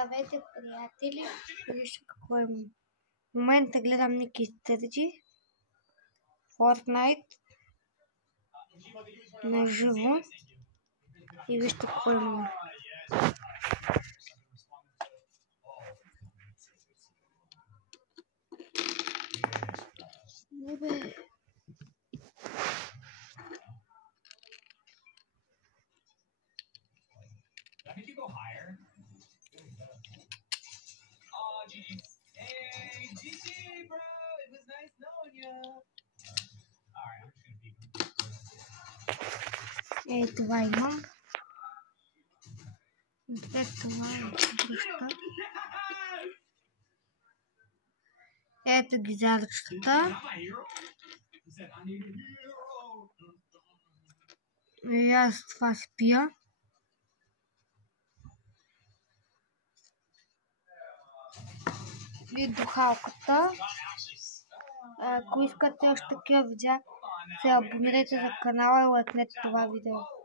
Здравейте, приятели! Вижте какво имам. В момента гледам Ники Стърджи, Fortnite на живо и вижте какво имам. Ей, това имам. След това връща. Ето ги зарчета. И аз това спия. И духалката. Ако искате още такива видеа, се абонирайте за канала и лайкнете това видео.